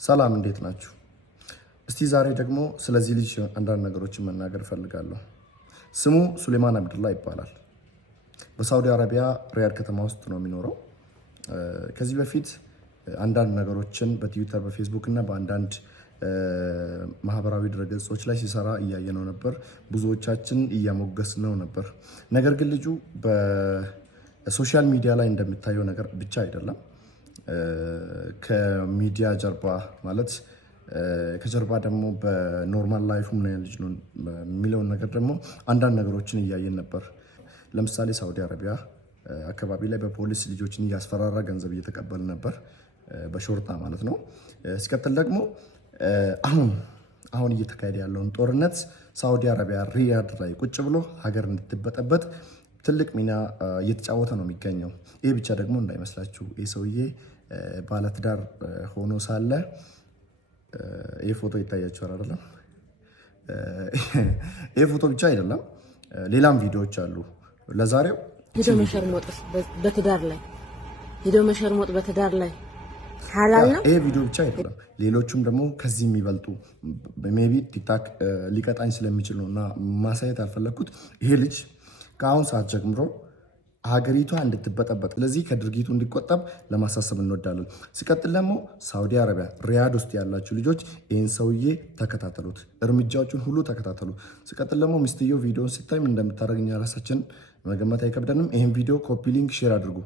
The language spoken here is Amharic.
ሰላም እንዴት ናችሁ? እስቲ ዛሬ ደግሞ ስለዚህ ልጅ አንዳንድ ነገሮችን መናገር እፈልጋለሁ። ስሙ ሱሌማን አብደላ ይባላል። በሳውዲ አረቢያ ሪያድ ከተማ ውስጥ ነው የሚኖረው። ከዚህ በፊት አንዳንድ ነገሮችን በትዊተር በፌስቡክ እና በአንዳንድ ማህበራዊ ድረገጾች ላይ ሲሰራ እያየነው ነበር። ብዙዎቻችን እያሞገስነው ነበር። ነገር ግን ልጁ በሶሻል ሚዲያ ላይ እንደሚታየው ነገር ብቻ አይደለም። ከሚዲያ ጀርባ ማለት ከጀርባ ደግሞ በኖርማል ላይፍ ምን ልጅ ነው የሚለውን ነገር ደግሞ አንዳንድ ነገሮችን እያየን ነበር። ለምሳሌ ሳውዲ አረቢያ አካባቢ ላይ በፖሊስ ልጆችን እያስፈራራ ገንዘብ እየተቀበል ነበር፣ በሾርጣ ማለት ነው። ሲቀጥል ደግሞ አሁን እየተካሄደ ያለውን ጦርነት ሳውዲ አረቢያ ሪያድ ላይ ቁጭ ብሎ ሀገር እንድትበጠበጥ ትልቅ ሚና እየተጫወተ ነው የሚገኘው። ይህ ብቻ ደግሞ እንዳይመስላችሁ፣ ይህ ሰውዬ ባለትዳር ሆኖ ሳለ ይህ ፎቶ ይታያችኋል አይደለም? ይህ ፎቶ ብቻ አይደለም፣ ሌላም ቪዲዮዎች አሉ። ለዛሬው ሄዶ መሸርሞጥ በትዳር ላይ ሐላል ነው። ይሄ ቪዲዮ ብቻ አይደለም፣ ሌሎቹም ደግሞ ከዚህ የሚበልጡ ሜቢ ቲክታክ ሊቀጣኝ ስለሚችል ነው እና ማሳየት አልፈለግኩት። ይሄ ልጅ ከአሁን ሰዓት ጀምሮ ሀገሪቷ እንድትበጠበጥ ለዚህ ከድርጊቱ እንዲቆጠብ ለማሳሰብ እንወዳለን። ሲቀጥል ደግሞ ሳውዲ አረቢያ ሪያድ ውስጥ ያላችሁ ልጆች ይህን ሰውዬ ተከታተሉት፣ እርምጃዎቹን ሁሉ ተከታተሉ። ሲቀጥል ደግሞ ሚስትየው ቪዲዮን ስታይ ምን እንደምታደርግ እኛ ራሳችን መገመት አይከብደንም። ይህን ቪዲዮ ኮፒ ሊንክ ሼር አድርጉ።